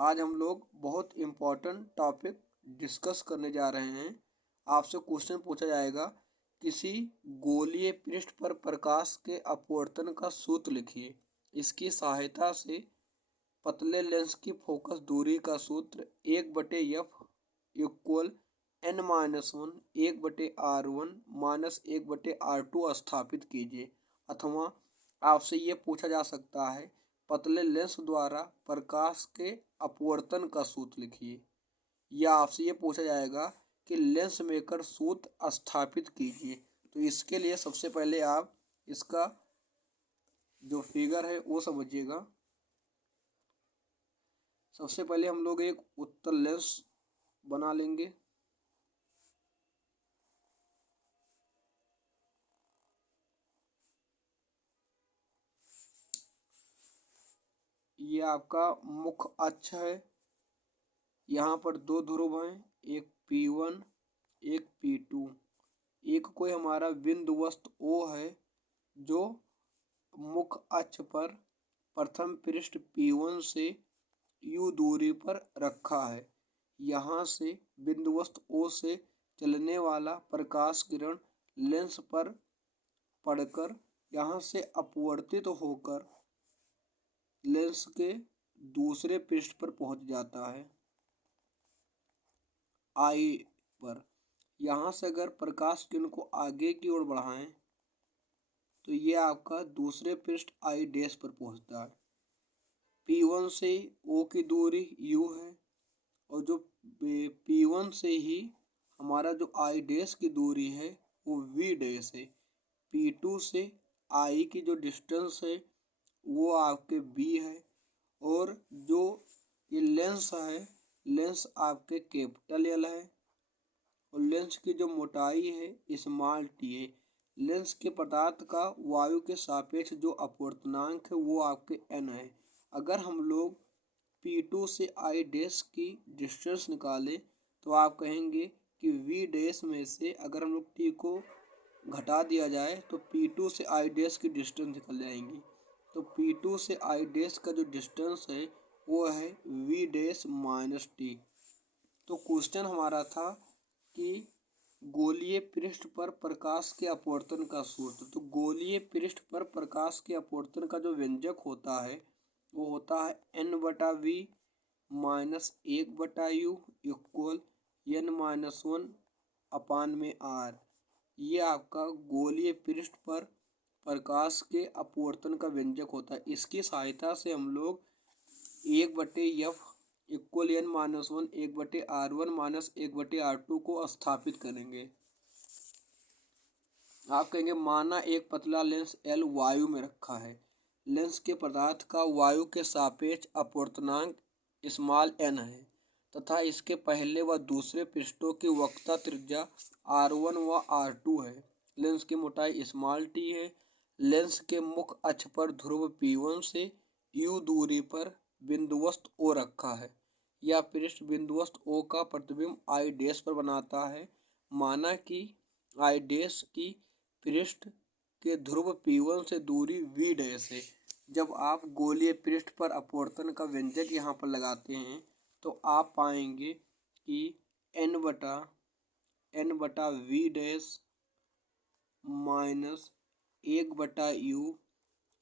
आज हम लोग बहुत इम्पोर्टेंट टॉपिक डिस्कस करने जा रहे हैं। आपसे क्वेश्चन पूछा जाएगा, किसी गोलीय पृष्ठ पर प्रकाश के अपवर्तन का सूत्र लिखिए। इसकी सहायता से पतले लेंस की फोकस दूरी का सूत्र 1/f equal n-1 1/r1 minus 1/r2 स्थापित कीजिए। अथवा आपसे ये पूछा जा सकता है, पतले लेंस द्वारा प्रकाश के अपवर्तन का सूत्र लिखिए। या आपसे ये पूछा जाएगा कि लेंस मेकर सूत्र स्थापित कीजिए। तो इसके लिए सबसे पहले आप इसका जो फिगर है वो समझिएगा। सबसे पहले हम लोग एक उत्तल लेंस बना लेंगे। ये आपका मुख्य अक्ष है। यहाँ पर दो ध्रुव हैं, एक P1 एक P2। एक कोई हमारा बिंदु वस्तु O है जो मुख्य अक्ष पर प्रथम पृष्ठ P1 से U दूरी पर रखा है। यहाँ से बिंदु वस्तु O से चलने वाला प्रकाश किरण लेंस पर पड़कर यहाँ से अपवर्तित होकर लेंस के दूसरे पृष्ठ पर पहुँच जाता है I पर। यहाँ से अगर प्रकाश किरण को आगे की ओर बढ़ाएं तो ये आपका दूसरे पृष्ठ I डैश पर पहुँचता है। P1 से O की दूरी U है और जो P1 से ही हमारा जो I डैश की दूरी है वो V डैश है। P2 से I की जो डिस्टेंस है वो आपके B है। और जो ये लेंस है, लेंस आपके कैपिटल L है और लेंस की जो मोटाई है स्मॉल t है। लेंस के पदार्थ का वायु के सापेक्ष जो अपवर्तनांक है वो आपके n है। अगर हम लोग P2 से I डैश की डिस्टेंस निकालें तो आप कहेंगे कि V डैश में से अगर हम लोग t को घटा दिया जाए तो P2 से I डैश की डिस्टेंस निकल जाएंगी। तो P2 से I डैश का जो डिस्टेंस है वो है V डैश माइनस t। तो क्वेश्चन हमारा था कि गोलीय पृष्ठ पर प्रकाश के अपवर्तन का सूत्र। तो गोलीय पृष्ठ पर प्रकाश के अपवर्तन का जो व्यंजक होता है वो होता है n/v minus 1/u equal n-1 अपान में r। ये आपका गोलीय पृष्ठ पर प्रकाश के अपवर्तन का व्यंजक होता है। इसकी सहायता से हम लोग 1/f equal n-1 1/r1 minus 1/r2 को स्थापित करेंगे। आप कहेंगे माना एक पतला लेंस L वायु में रखा है। लेंस के पदार्थ का वायु के सापेक्ष अपवर्तनांक स्मॉल n है तथा इसके पहले व दूसरे पृष्ठों की वक्रता त्रिज्या R1 व R2 है। लेंस की मोटाई स्मॉल t है। लेंस के मुख्य अक्ष पर ध्रुव P1 से U दूरी पर बिंदुवस्तु O रखा है। यह पृष्ठ बिंदुवस्तु O का प्रतिबिंब I डैश पर बनाता है। माना कि I डैश की पृष्ठ के ध्रुव P1 से दूरी V डैश है। जब आप गोलीय पृष्ठ पर अपवर्तन का व्यंजक यहाँ पर लगाते हैं तो आप पाएंगे कि n/v dash minus 1/u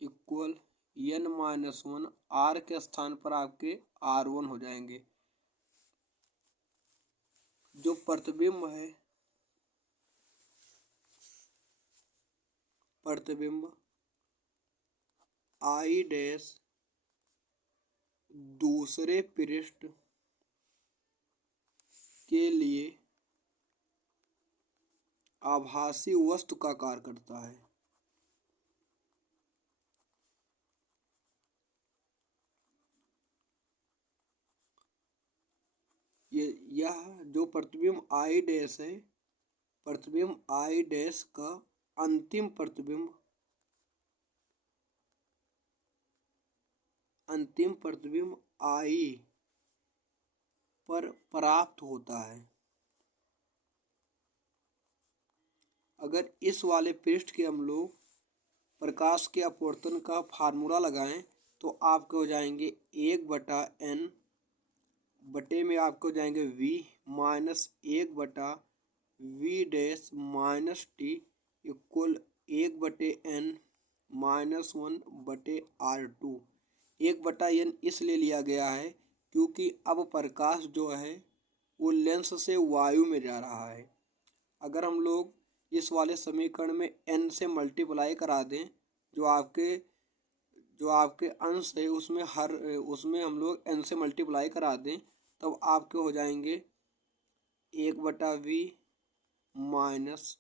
equal n-1 r के स्थान पर आपके r1 हो जाएंगे। जो प्रतिबिंब है, प्रतिबिंब I डैश दूसरे पृष्ठ के लिए आभासी वस्तु का कार्य करता है। यह जो प्रतिबिंब I डैश है, प्रतिबिंब I डैश का अंतिम प्रतिबिंब I पर प्राप्त होता है। अगर इस वाले पृष्ठ के हम लोग प्रकाश के अपवर्तन का फार्मूला लगाएं तो आपके हो जाएंगे 1/n बटे में आपको जाएंगे v minus 1/v dash minus T equal 1/n minus 1/r2। 1/n इसलिए लिया गया है क्योंकि अब प्रकाश जो है वो लेंस से वायु में जा रहा है। अगर हम लोग इस वाले समीकरण में n से मल्टीप्लाई करा दें, जो आपके अंश है उसमें हम लोग n से मल्टीप्लाई करा दें, तब आपके हो जाएंगे 1/v minus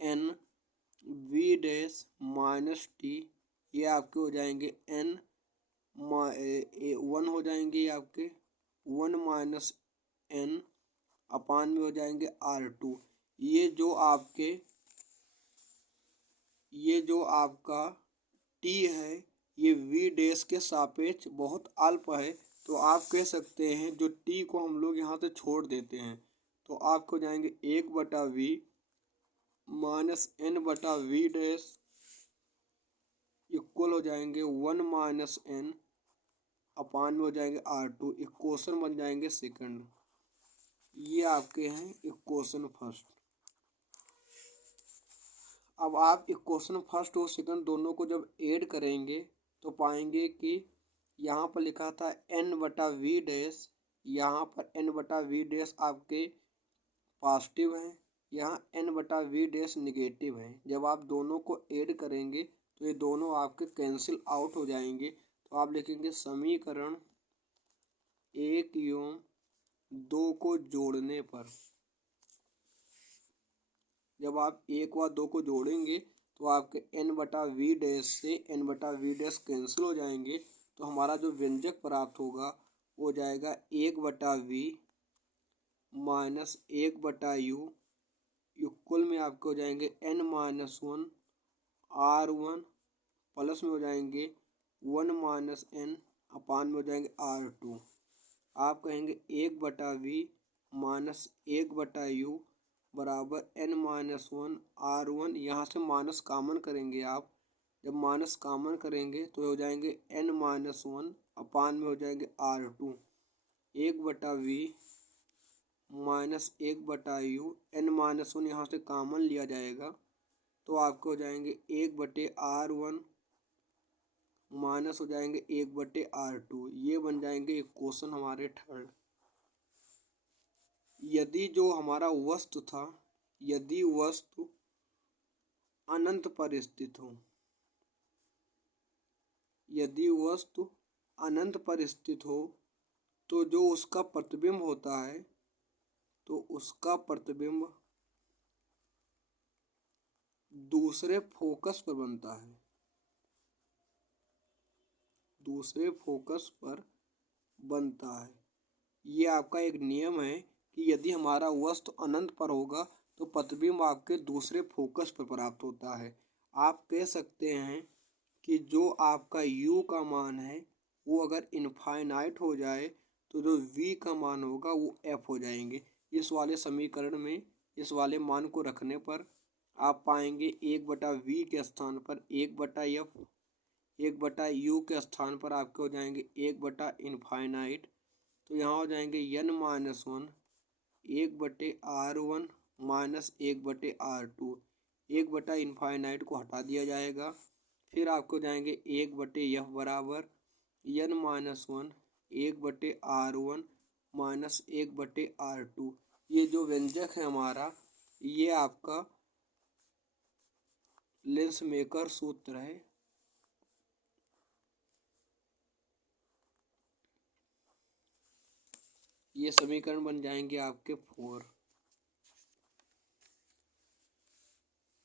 n v dash minus T, ये आपके हो जाएंगे n 1 हो जाएंगे, ये आपके 1 माइनस n अपान में हो जाएंगे r2। ये जो आपका t है ये v डैश के सापेक्ष बहुत अल्प है, तो आप कह सकते हैं जो t को हम लोग यहाँ से छोड़ देते हैं, तो आपको जाएंगे 1/v minus n/v dash equal हो जाएंगे 1 माइनस n अपान में हो जाएंगे r2। इक्वेशन बन जाएंगे सेकंड। ये आपके हैं इक्वेशन फर्स्ट। अब आप इक्वेशन फर्स्ट और सेकंड दोनों को जब ऐड करेंगे तो पाएंगे कि यहाँ पर लिखा था n/v डैश, यहाँ पर n/v डैश आपके पॉजिटिव हैं, यहाँ n/v डैश निगेटिव हैं। जब आप दोनों को ऐड करेंगे तो ये दोनों आपके कैंसिल आउट हो जाएंगे, तो आप लिखेंगे समीकरण 1 एवं 2 को जोड़ने पर। जब आप 1 व 2 को जोड़ेंगे तो आपके n/v डैश से n/v डैश कैंसिल हो जाएंगे, तो हमारा जो व्यंजक प्राप्त होगा वो जाएगा 1/v माइनस 1/u इक्वल में आपके हो जाएंगे n माइनस 1 r1 प्लस में हो जाएंगे 1 माइनस n अपान में हो जाएंगे r2। आप कहेंगे 1/v माइनस 1/u बराबर n माइनस 1 r1। यहाँ से माइनस कामन करेंगे आप, जब माइनस कामन करेंगे तो हो जाएंगे n माइनस 1 अपान में हो जाएंगे r2। 1/v minus 1/u, n minus 1 यहाँ से कामन लिया जाएगा तो आपको हो जाएंगे 1/r1 माइनस हो जाएंगे 1/r2। ये बन जाएंगे इक्वेशन हमारे थर्ड। यदि जो हमारा वस्तु था, यदि वस्तु अनंत पर स्थित हो, यदि वस्तु अनंत पर स्थित हो तो जो उसका प्रतिबिंब होता है तो उसका प्रतिबिंब दूसरे फोकस पर बनता है, दूसरे फोकस पर बनता है। ये आपका एक नियम है कि यदि हमारा वस्तु अनंत पर होगा तो प्रतिबिंब आपके दूसरे फोकस पर प्राप्त होता है। आप कह सकते हैं कि जो आपका u का मान है वो अगर इनफाइनाइट हो जाए तो जो v का मान होगा वो f हो जाएंगे। इस वाले समीकरण में इस वाले मान को रखने पर आप पाएंगे 1/v के स्थान पर 1/f, 1/u के स्थान पर आपके हो जाएंगे 1/इनफाइनाइट, तो यहाँ हो जाएंगे n minus 1 1/r1 minus 1/r2। 1/इनफाइनाइट को हटा दिया जाएगा, फिर आपको जाएंगे 1/f बराबर n minus 1 1/r1 minus 1/r2। ये जो व्यंजक है हमारा, ये आपका लेंस मेकर सूत्र है। ये समीकरण बन जाएंगे आपके 4।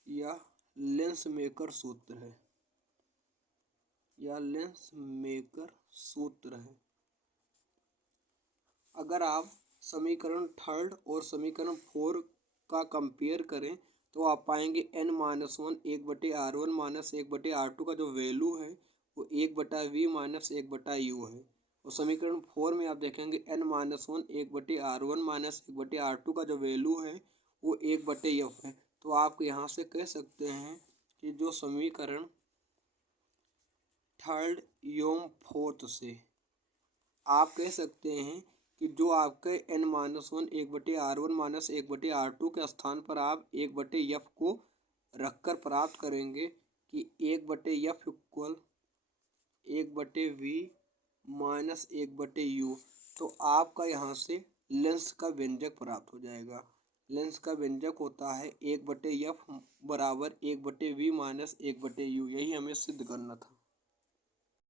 यह लेंस मेकर सूत्र है, यह लेंस मेकर सूत्र है। अगर आप समीकरण थर्ड और समीकरण 4 का कंपेयर करें तो आप पाएंगे n minus 1 1/r1 minus 1/r2 का जो वैल्यू है वो 1/v माइनस 1/u है। और समीकरण 4 में आप देखेंगे n minus 1 1/r1 minus 1/r2 का जो वैल्यू है वो 1/f है। तो आप यहाँ से कह सकते हैं कि जो समीकरण थर्ड एवं फोर्थ से आप कह सकते हैं कि जो आपके n-1 1/r1 माइनस 1/r2 के स्थान पर आप 1/f को रखकर प्राप्त करेंगे कि 1/f equal 1/v minus 1/u। तो आपका यहाँ से लेंस का व्यंजक प्राप्त हो जाएगा। लेंस का व्यंजक होता है 1/f बराबर 1/v माइनस 1/u। यही हमें सिद्ध करना था।